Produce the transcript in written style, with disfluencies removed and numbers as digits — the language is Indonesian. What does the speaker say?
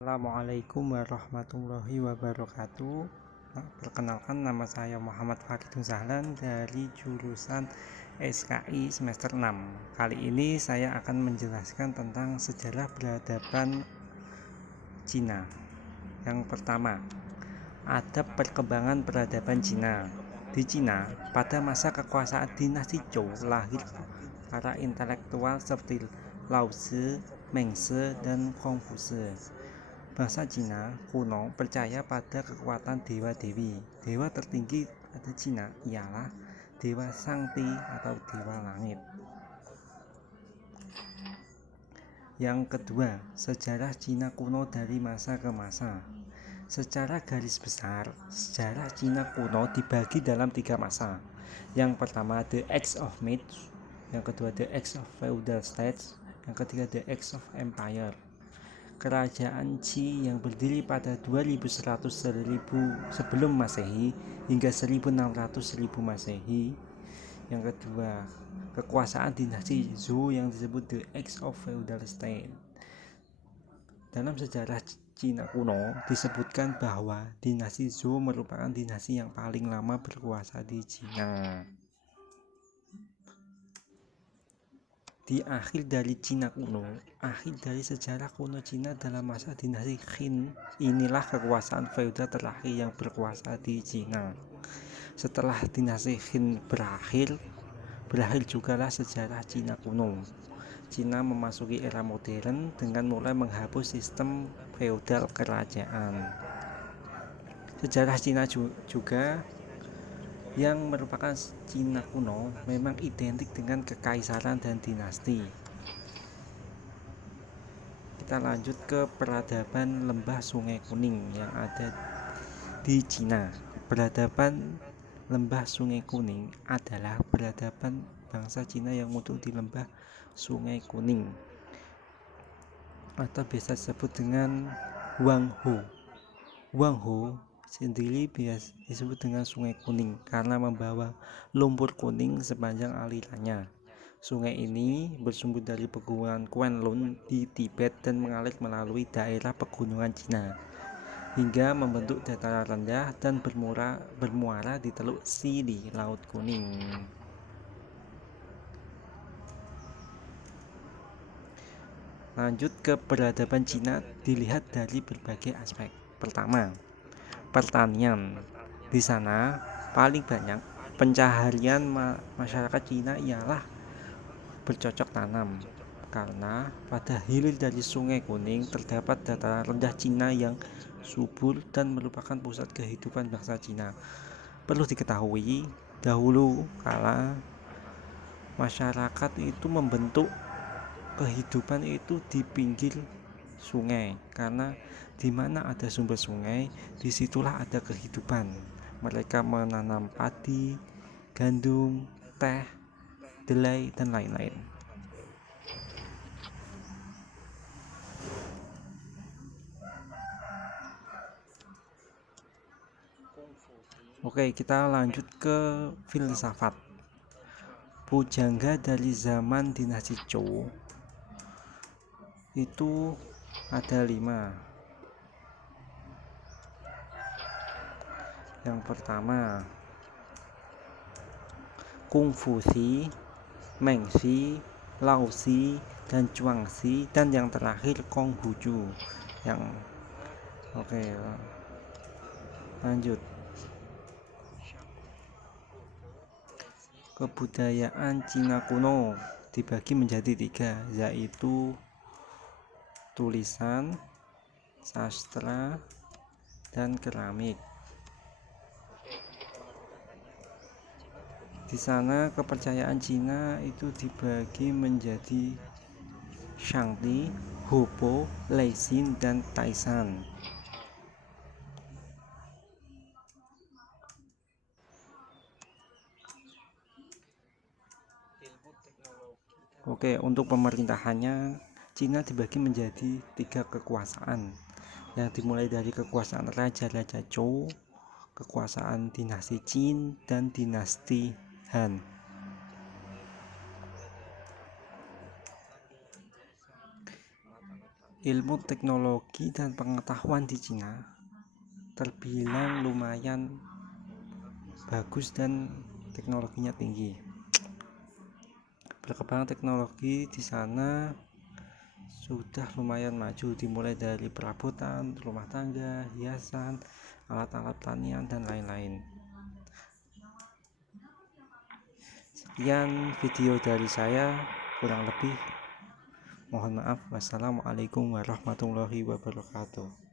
Assalamualaikum warahmatullahi wabarakatuh. Perkenalkan, nama saya Muhammad Faridun Zahlan dari jurusan SKI semester 6. Kali ini saya akan menjelaskan tentang sejarah peradaban Cina. Yang pertama, ada perkembangan peradaban Cina. Di Cina, pada masa kekuasaan dinasti Zhou lahir para intelektual seperti Lao Tzu, Meng Ze, dan Konfusius. Bangsa Cina kuno percaya pada kekuatan dewa-dewi. Dewa tertinggi pada Cina ialah Dewa Shangti atau Dewa Langit. Yang kedua, sejarah Cina kuno dari masa ke masa. Secara garis besar, sejarah Cina kuno dibagi dalam 3 masa. Yang pertama, The Age of Myths. Yang kedua, The Age of Feudal States. Yang ketiga, The Age of Empire. Kerajaan Qi yang berdiri pada 2100 sebelum Masehi hingga 1600 Masehi. Yang kedua, kekuasaan dinasti Zhou yang disebut The Age of Feudal State. Dalam sejarah Cina kuno disebutkan bahwa dinasti Zhou merupakan dinasti yang paling lama berkuasa di Cina. Di akhir dari Cina kuno, akhir dari sejarah kuno Cina dalam masa dinasti Qin, inilah kekuasaan feodal terakhir yang berkuasa di Cina. Setelah dinasti Qin berakhir jugalah sejarah Cina kuno. Cina memasuki era modern dengan mulai menghapus sistem feodal kerajaan. Sejarah Cina juga yang merupakan Cina kuno memang identik dengan kekaisaran dan dinasti. Kita lanjut ke peradaban Lembah Sungai Kuning yang ada di Cina. Peradaban Lembah Sungai Kuning adalah peradaban bangsa Cina yang muncul di Lembah Sungai Kuning atau biasa disebut dengan Huanghu. Huanghu sendiri biasa disebut dengan Sungai Kuning karena membawa lumpur kuning sepanjang alirannya. Sungai ini bersumber dari pegunungan Kunlun di Tibet dan mengalir melalui daerah pegunungan Cina hingga membentuk dataran rendah dan bermuara di Teluk Xi di Laut Kuning. Lanjut ke peradaban Cina dilihat dari berbagai aspek. Pertama, pertanian. Di sana paling banyak pencaharian masyarakat Cina ialah bercocok tanam, karena pada hilir dari Sungai Kuning terdapat dataran rendah Cina yang subur dan merupakan pusat kehidupan bangsa Cina. Perlu diketahui, dahulu kala masyarakat itu membentuk kehidupan itu di pinggir sungai, karena di mana ada sumber sungai, disitulah ada kehidupan. Mereka menanam padi, gandum, teh, delai, dan lain-lain. Oke, kita lanjut ke filsafat. Pujangga dari zaman dinasti Zhou itu ada 5. Yang pertama, Konfusi, Meng Xi, Lao Xi, dan Zhuang Xi, dan yang terakhir Konghucu. Oke, lanjut. Kebudayaan Cina kuno dibagi menjadi 3, yaitu tulisan, sastra, dan keramik. Di sana kepercayaan Cina itu dibagi menjadi Shangti, Hupo, Leixin, dan Taishan. Oke, untuk pemerintahannya Cina dibagi menjadi 3 kekuasaan yang dimulai dari kekuasaan Raja-Raja Zhou, kekuasaan dinasti Qin, dan dinasti Han. Ilmu teknologi dan pengetahuan di Cina terbilang lumayan bagus dan teknologinya tinggi. Perkembangan teknologi di sana sudah lumayan maju, dimulai dari perabotan, rumah tangga, hiasan, alat-alat pertanian, dan lain-lain. Sekian video dari saya, kurang lebih mohon maaf. Wassalamualaikum warahmatullahi wabarakatuh.